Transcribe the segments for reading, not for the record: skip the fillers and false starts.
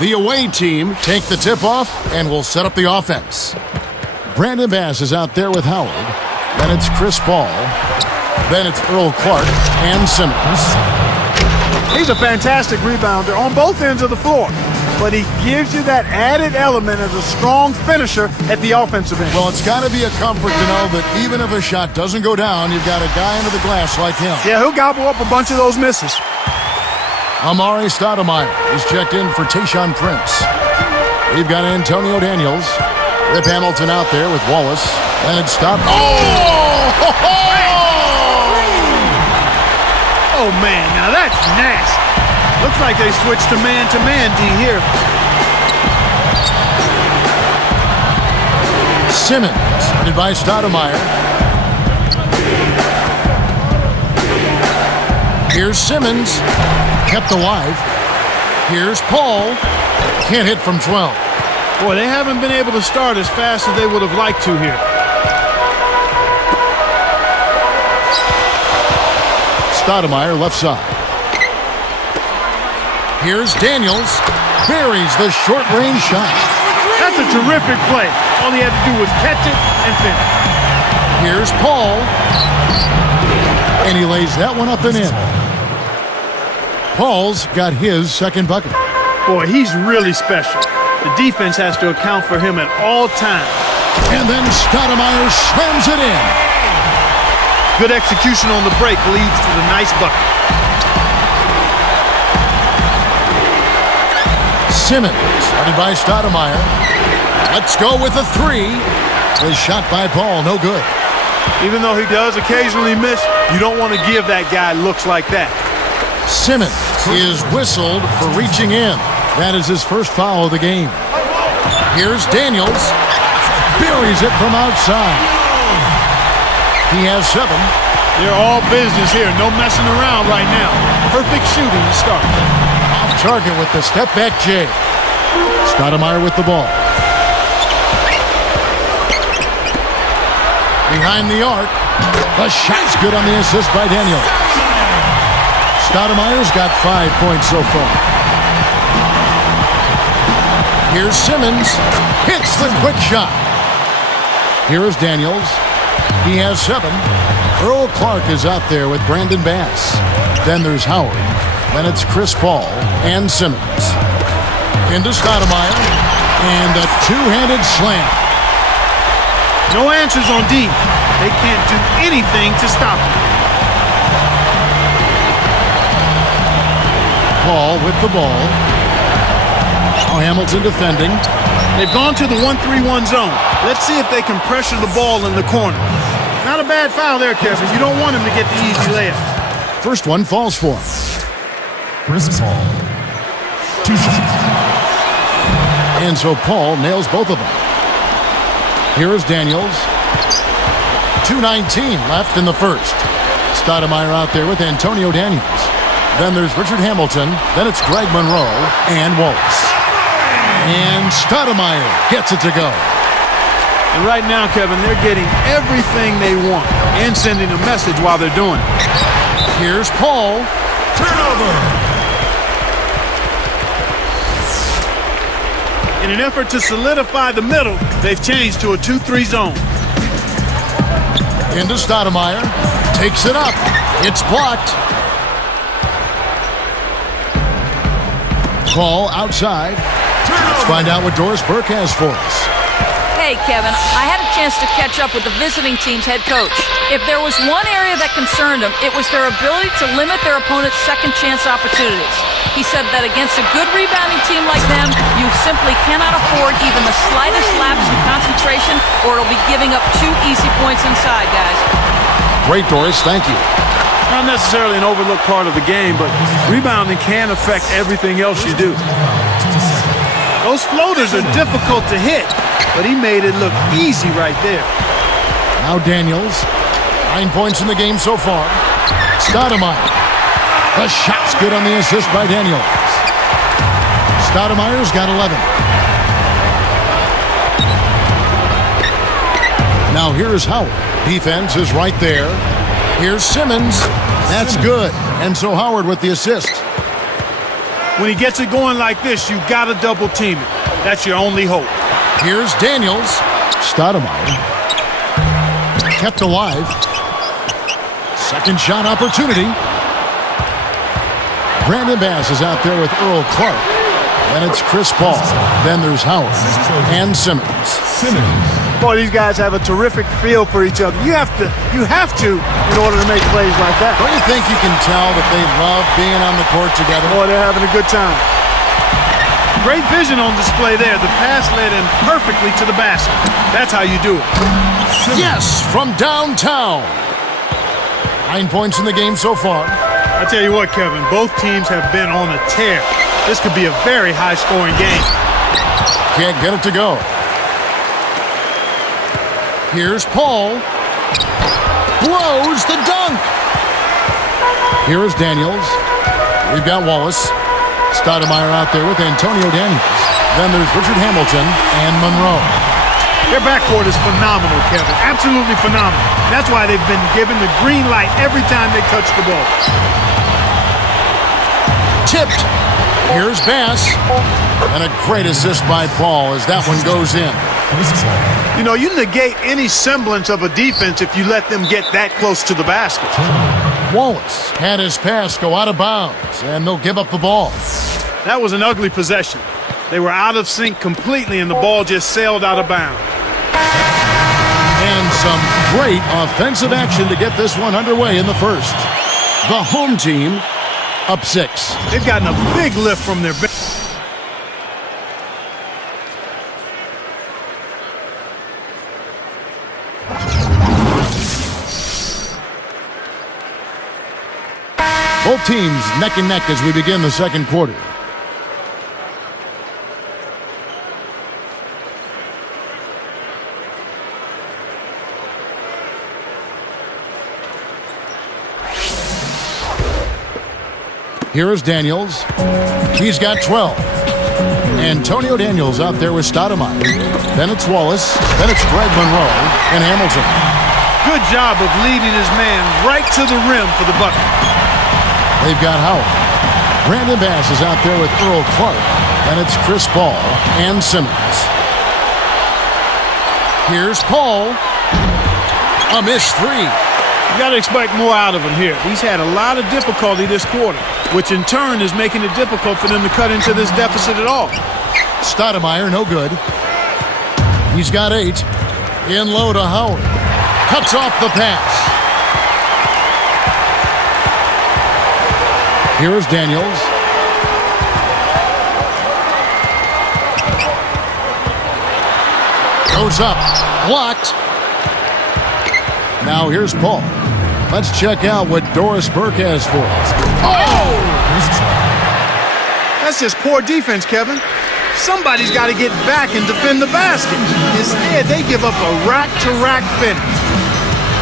The away team take the tip-off and will set up the offense. Brandon Bass is out there with Howard. Then it's Chris Paul. Then it's Earl Clark and Simmons. He's a fantastic rebounder on both ends of the floor, but he gives you that added element as a strong finisher at the offensive end. Well, it's got to be a comfort to know that even if a shot doesn't go down, you've got a guy under the glass like him. Yeah, he'll gobble up a bunch of those misses. Amari Stoudemire is checked in for Tayshaun Prince. We've got Antonio Daniels. Rip Hamilton out there with Wallace. And it's stopped. Oh, man, now that's nasty. Looks like they switched to man-to-man D here. Simmons, headed by Stoudemire. Here's Simmons. Kept alive. Here's Paul. Can't hit from 12. Boy, they haven't been able to start as fast as they would have liked to here. Stoudemire left side. Here's Daniels. Buries the short-range shot. That's a terrific play. All he had to do was catch it and finish. Here's Paul. And he lays that one up and in. Paul's got his second bucket. Boy, he's really special. The defense has to account for him at all times. And then Stoudemire slams it in. Good execution on the break leads to the nice bucket. Simmons, headed by Stoudemire. Let's go with a three. The shot by Paul, no good. Even though he does occasionally miss, you don't want to give that guy looks like that. Simmons is whistled for reaching in. That is his first foul of the game. Here's Daniels. Buries it from outside. He has 7. They're all business here. No messing around right now. Perfect shooting to start. Off target with the step-back J. Stoudemire with the ball. Behind the arc. The shot's good on the assist by Daniels. Stoudemire's got 5 points so far. Here's Simmons. Hits the quick shot. Here is Daniels. He has 7. Earl Clark is out there with Brandon Bass. Then there's Howard. Then it's Chris Paul and Simmons. Into Stoudemire. And a two-handed slam. No answers on D. They can't do anything to stop him. Paul with the ball. Now Hamilton defending. They've gone to the 1-3-1 zone. Let's see if they can pressure the ball in the corner. Not a bad foul there, Kevin. You don't want him to get the easy layup. First one falls for him. Chris Paul. 2 shots. And so Paul nails both of them. Here is Daniels. 2:19 left in the first. Stoudemire out there with Antonio Daniels. Then there's Richard Hamilton. Then it's Greg Monroe and Wallace. And Stoudemire gets it to go. And right now, Kevin, they're getting everything they want and sending a message while they're doing it. Here's Paul. Turnover. In an effort to solidify the middle, they've changed to a 2-3 zone. Into Stoudemire. Takes it up. It's blocked. Paul outside. Let's find out what Doris Burke has for us. Hey, Kevin, I had a chance to catch up with the visiting team's head coach. If there was one area that concerned him, it was their ability to limit their opponent's second chance opportunities. He said that against a good rebounding team like them, you simply cannot afford even the slightest lapse in concentration, or it'll be giving up 2 easy points inside, guys. Great, Doris. Thank you. Not necessarily an overlooked part of the game, but rebounding can affect everything else you do. Those floaters are difficult to hit, but he made it look easy right there. Now Daniels. 9 points in the game so far. Stoudemire. The shot's good on the assist by Daniels. Stoudemire's got 11. Now here's Howard. Defense is right there. Here's Simmons. That's good. And so Howard with the assist. When he gets it going like this, you got to double team it. That's your only hope. Here's Daniels. Stoudemire kept alive. Second shot opportunity. Brandon Bass is out there with Earl Clark. And it's Chris Paul. Then there's Howard and Simmons. Boy, these guys have a terrific feel for each other. You have to in order to make plays like that. Don't you think you can tell that they love being on the court together? Boy, they're having a good time. Great vision on display there. The pass led in perfectly to the basket. That's how you do it. Yes, from downtown. 9 points in the game so far. I tell you what, Kevin, both teams have been on a tear. This could be a very high-scoring game. Can't get it to go. Here's Paul. Blows the dunk. Here is Daniels. We've got Wallace. Stoudemire out there with Antonio Daniels. Then there's Richard Hamilton and Monroe. Their backcourt is phenomenal, Kevin. Absolutely phenomenal. That's why they've been given the green light every time they touch the ball. Tipped. Here's Bass. And a great assist by Paul as that one goes in. You know, you negate any semblance of a defense if you let them get that close to the basket. Wallace had his pass go out of bounds, and they'll give up the ball. That was an ugly possession. They were out of sync completely, and the ball just sailed out of bounds. And some great offensive action to get this one underway in the first. The home team up 6. They've gotten a big lift from their bench. Both teams neck and neck as we begin the second quarter. Here is Daniels. He's got 12. Antonio Daniels out there with Stoudemire. Then it's Wallace. Then it's Greg Monroe and Hamilton. Good job of leading his man right to the rim for the bucket. They've got Howard. Brandon Bass is out there with Earl Clark. Then it's Chris Paul and Simmons. Here's Paul. A missed 3. You got to expect more out of him here. He's had a lot of difficulty this quarter, which in turn is making it difficult for them to cut into this deficit at all. Stoudemire, no good. He's got 8. In low to Howard. Cuts off the pass. Here is Daniels. Goes up. Blocked. Now here's Paul. Let's check out what Doris Burke has for us. Oh! That's just poor defense, Kevin. Somebody's got to get back and defend the basket. Instead, they give up a rack-to-rack finish.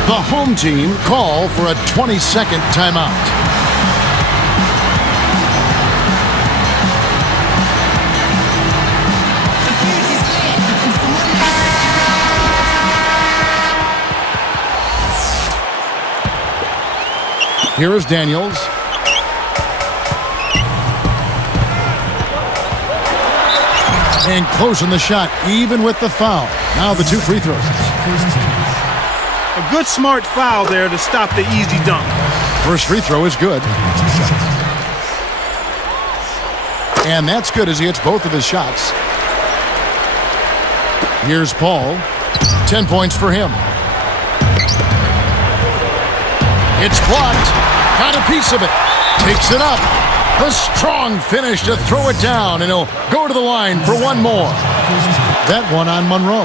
The home team call for a 20-second timeout. Here is Daniels. And closing the shot, even with the foul. Now the 2 free throws. A good, smart foul there to stop the easy dunk. First free throw is good. And that's good as he hits both of his shots. Here's Paul. 10 points for him. It's blocked. Got a piece of it. Takes it up. A strong finish to throw it down, and he'll go to the line for one more. That one on Monroe.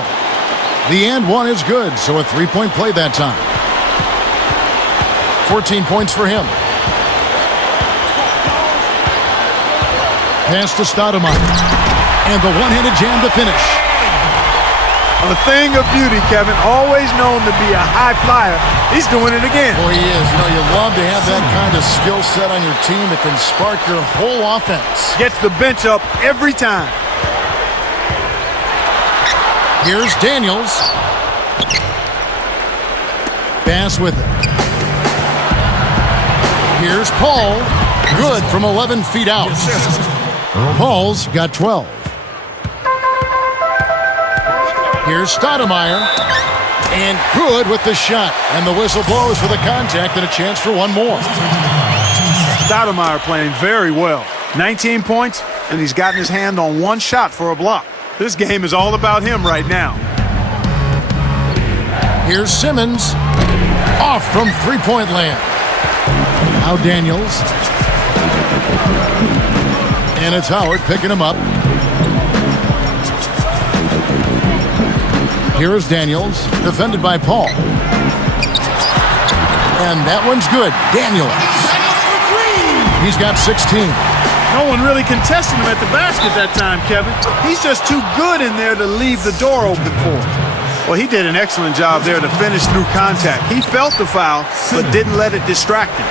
The and one is good, so a 3-point play that time. 14 points for him. Pass to Stoudemire. And the one-handed jam to finish. A thing of beauty, Kevin. Always known to be a high flyer. He's doing it again. Boy, he is. You know, you love to have that kind of skill set on your team that can spark your whole offense. Gets the bench up every time. Here's Daniels. Bass with it. Here's Paul. Good from 11 feet out. Paul's got 12. Here's Stoudemire. And good with the shot. And the whistle blows for the contact and a chance for one more. Stoudemire playing very well. 19 points, and he's gotten his hand on one shot for a block. This game is all about him right now. Here's Simmons. Off from three-point land. Now Daniels. And it's Howard picking him up. Here is Daniels, defended by Paul. And that one's good. Daniels. He's got 16. No one really contested him at the basket that time, Kevin. He's just too good in there to leave the door open for him. Well, he did an excellent job there to finish through contact. He felt the foul, but didn't let it distract him.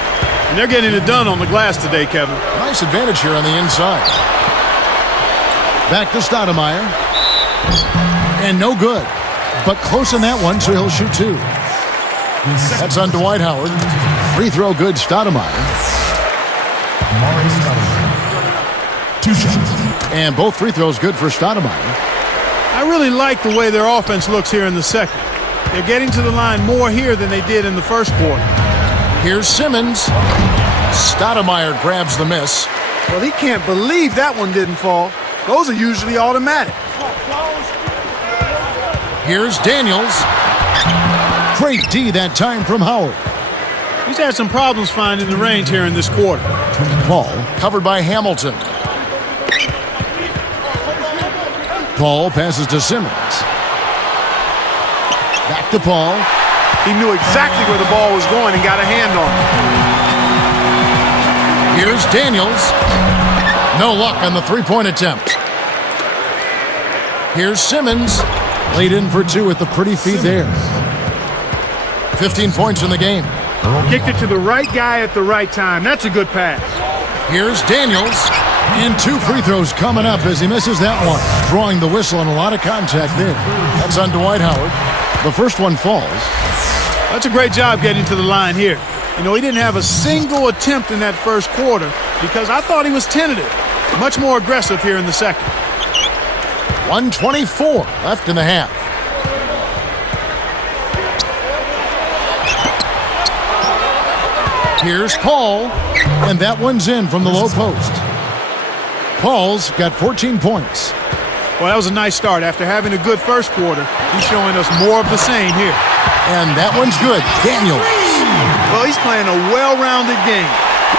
And they're getting it done on the glass today, Kevin. Nice advantage here on the inside. Back to Stoudemire. And no good. But close on that one, so he'll shoot two. That's on Dwight Howard. Free throw good, Stoudemire. 2 shots. And both free throws good for Stoudemire. I really like the way their offense looks here in the second. They're getting to the line more here than they did in the first quarter. Here's Simmons. Stoudemire grabs the miss. Well, he can't believe that one didn't fall. Those are usually automatic. Here's Daniels. Great D that time from Howard. He's had some problems finding the range here in this quarter. Paul covered by Hamilton. Paul passes to Simmons. Back to Paul. He knew exactly where the ball was going and got a hand on it. Here's Daniels. No luck on the three-point attempt. Here's Simmons. Laid in for two with the pretty feed there. 15 points in the game. Kicked it to the right guy at the right time. That's a good pass. Here's Daniels. And two free throws coming up as he misses that one. Drawing the whistle and a lot of contact there. That's on Dwight Howard. The first one falls. That's a great job getting to the line here. You know, he didn't have a single attempt in that first quarter because I thought he was tentative. Much more aggressive here in the second. 1:24 left in the half. Here's Paul, and that one's in from the low post. Paul's got 14 points. Well, that was a nice start. After having a good first quarter, he's showing us more of the same here. And that one's good. Daniels. Well, he's playing a well-rounded game,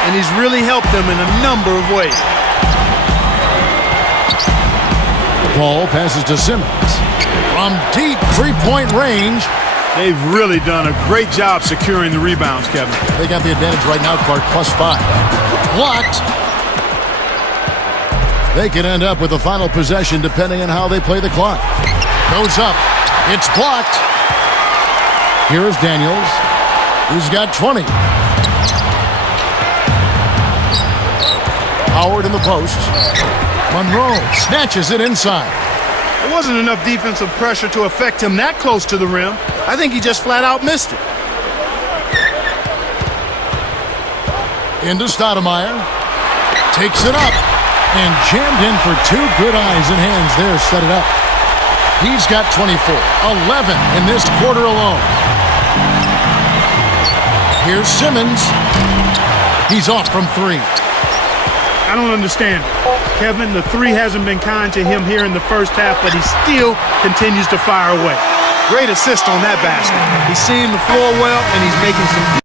and he's really helped them in a number of ways. Paul passes to Simmons. From deep three-point range. They've really done a great job securing the rebounds, Kevin. They got the advantage right now, Clark, +5. Blocked. They could end up with a final possession depending on how they play the clock. Goes up. It's blocked. Here's Daniels. He's got 20. Howard in the post. Monroe snatches it inside. There wasn't enough defensive pressure to affect him that close to the rim. I think he just flat out missed it. Into Stoudemire. Takes it up. And jammed in for two good eyes and hands there. Set it up. He's got 24. 11 in this quarter alone. Here's Simmons. He's off from three. I don't understand. Kevin, the three hasn't been kind to him here in the first half, but he still continues to fire away. Great assist on that basket. He's seeing the floor well, and he's making some